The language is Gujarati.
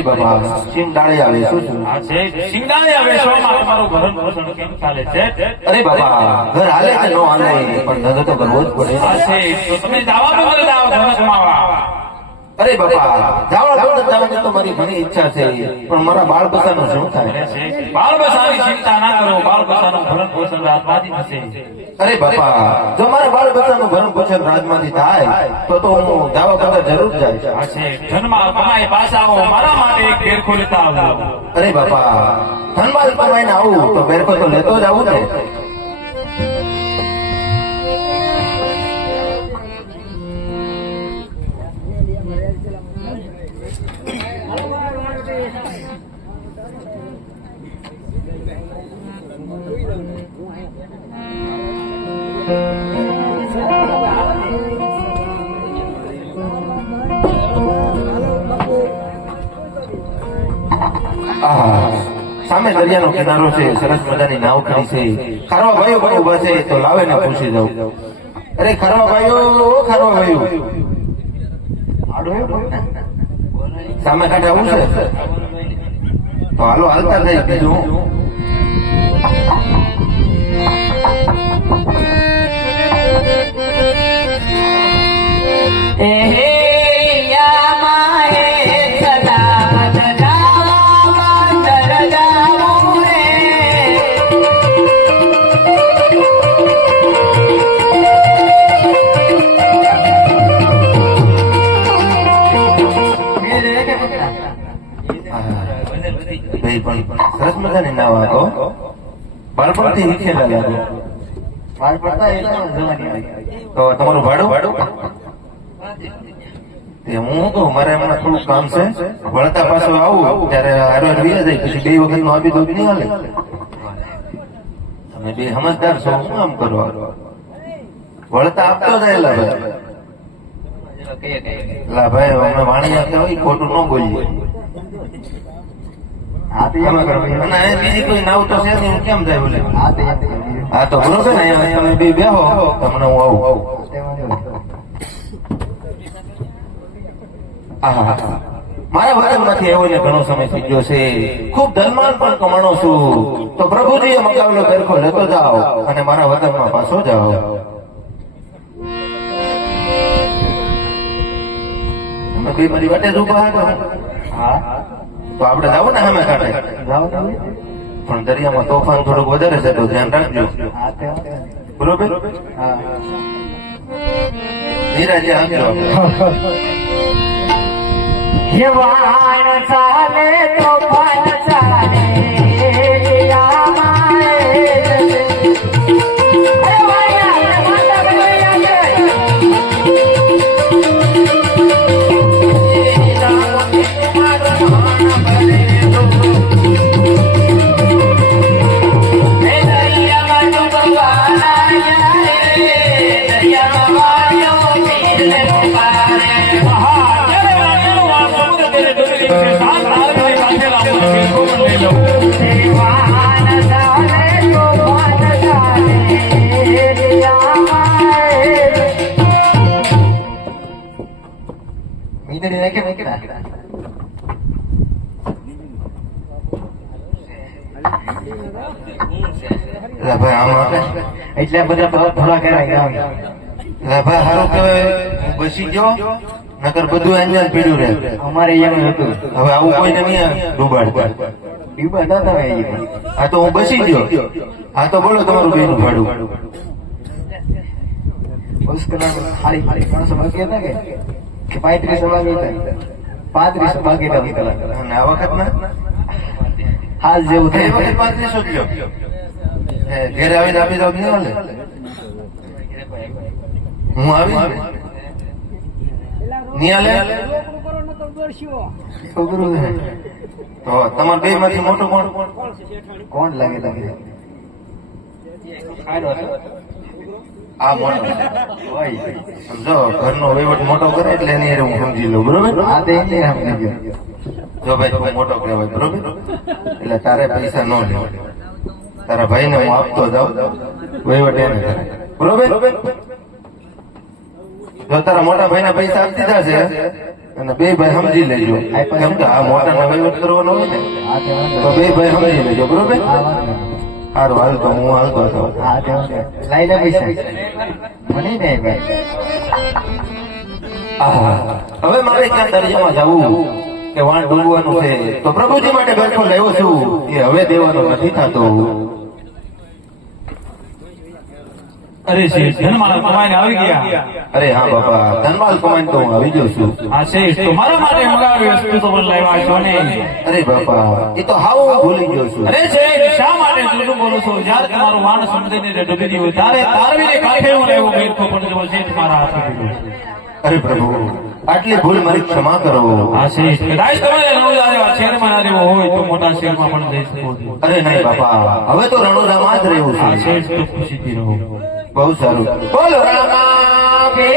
અરે બાબા સિંગડાળે આવે શું આ છે સિંગાળે આવે શોમાં તમારું ભરણ પોષણ કેમ ચાલે છે? અરે બાબા ઘર હાલે કે નો હાલે પણ ધંધો તો કરવો જ પડે આ છે તો તમે દાવા બદલ દાવ ધન કમાવા. અરે બાપા જવાની તો મારી ઘણી ઈચ્છા છે પણ મારા બાળ બચ્ચાનું શું થાય બાળ બચ્ચાની ચિંતા ના કરો, બાળ બચ્ચાનું ભરણ પોષણ રાજમાંથી થશે. અરે બાપા જો મારા બાળ બચ્ચાનું ભરણ પોષણ રાજમાંથી થાય તો હું દાવા કરતા જરૂર જાય. આ છે ધનમાં કમાઈ પાછા આવો, મારા માટે એક બેરખો લેતા આવજો. અરે બાપા ધનમાલ કમાઈને આવું તો બેરખો તો લેતો જ આવું ને. સામે દરિયાનો કિનારો છે, સરસ મજાની નાવ ખડી છે. ખારવા ભાઈઓ પણ ઉભા છે તો લાવે ને પૂછી જાઉં. અરે ખારવા ભાઈઓ, ઓ ખારવા ભાઈઓ, સામે કાંઠે આવું છે તો હાલો હાલતા થાય બીજું. સરસ મજાની નાવ હતો, બાળપણથી વિખેલા લાગો. તો તમારું ભાડું હું તો મારે હમણાં થોડું કામ છે, વળતા પાછો આવું ત્યારે હારવાર વીયા જાય, પછી 2 વખત નું આપી દો નહીં હાલે. તમે બે સમજદાર છો, શું કામ કરવા વળતા આપતો જાય. લા ભાઈ અમે વાણી આપતા હોય ખોટું ન બોલીએ. બીજી કોઈ નાવ તો છે નહીં, કેમ જાય બોલે? હા તો બરોબર ને, તમે બે બેહો તમને હું આવું. મારા વતનમાંથી આવ્યો ને ઘણો સમય થઈ ગયો છે, ખૂબ ધનમાન પણ કમાણો છું, તો પ્રભુજીએ મગાવેલો બેરખો લેતો જાઓ અને મારા વતનમાં પાછો જાઓ. તમે બે મારી વાટે જ ઉભા હતો. હા તો આપણે જાવ ને સામે કાંઠે, પણ દરિયામાં તોફાન થોડુંક વધારે છે તો ધ્યાન રાખજો. બરોબર? ધીરાજે આવજો. ચાલે તોફાન ચાલે એટલે બધા થોડા કરાય. સારું કહેવાય બસી ગયો, નકર બધું અંજાન પીડ્યું રહે. અમારે એમ હતું, હવે આવું કોઈને નહીં ડૂબાડતા. હા તો હું બસી ગયો. હા તો બોલો તમારું બેનું ભાડું. બસ કલાક ખાલી 300 બાકી હતા કે 35 બાકી હતા? 35 બાકી હતા. અને આ વખત ના હાલ જેવું થાય 35 જ લ્યો. ઘેર આવીને આપી દો નહીં હાલે? હું આવી નહીં હાલે? તો તમારા બે માંથી મોટું કોણ લાગે? આ મોટો સમજો, ઘરનો વહીવટ મોટો કરે એટલે એની હું સમજી લઉં. બરોબર? જો ભાઈ તું મોટો કહેવાય, બરોબર, એટલે તારે પૈસા ન લે. તારા ભાઈ ને હું આપતો જાઉં, વહીવટ એને કરે. બરોબર? જો તારા મોટા ભાઈ ના પૈસા આપી દીધા છે અને બે ભાઈ સમજી લેજો કેમ કે આ મોટા વહીવટ કરવાનો હોય ને હા તે વાંધો તો બે ભાઈ સમજી લેજો બરોબર હા વાંધો સારું હાલ તો હું હાલતો હતો હા તે વાંધો લઈને પૈસા મને નહીં ભાઈ આહા. હવે મારે ક્યાં દરિયામાં જવું કે વાણ ડૂબવાનું છે તો પ્રભુજી માટે ગરફો લાવ્યો છું એ હવે દેવાનો નથી થતો અરે શેઠ ધનમાળા કમાઈને આવી ગયા અરે હા બાપા ધનમાલ કમાઈને તો હું આવી ગયો છું આ શેઠ તો મારા માટે મંગાવી વસ્તુ તો મને લાવ્યા છો ને અરે બાપા એ તો હાવ હું ભૂલી ગયો છું અરે શેઠ શા માટે જૂઠું બોલું છો જ્યારે તમારું વાણ સમજીને ડૂબી ગયું હોય ત્યારે તારવીને કાંઠે હું લેવું બેઠો પણ જો શેઠ મારા હાથે પીધું છે. અરે પ્રભુ આટલી ભૂલ મારી ક્ષમા કરો આ શેઠ કદાચ તમારે રણુજા શહેરમાં આવ્યો હોય તો મોટા શહેરમાં પણ જઈ શકો છો. અરે નહીં બાપા હવે તો રણુજામાં જ રહેવું આ છે શેઠ તો ખુશીથી રહો બહુ સારું બોલો રામા રે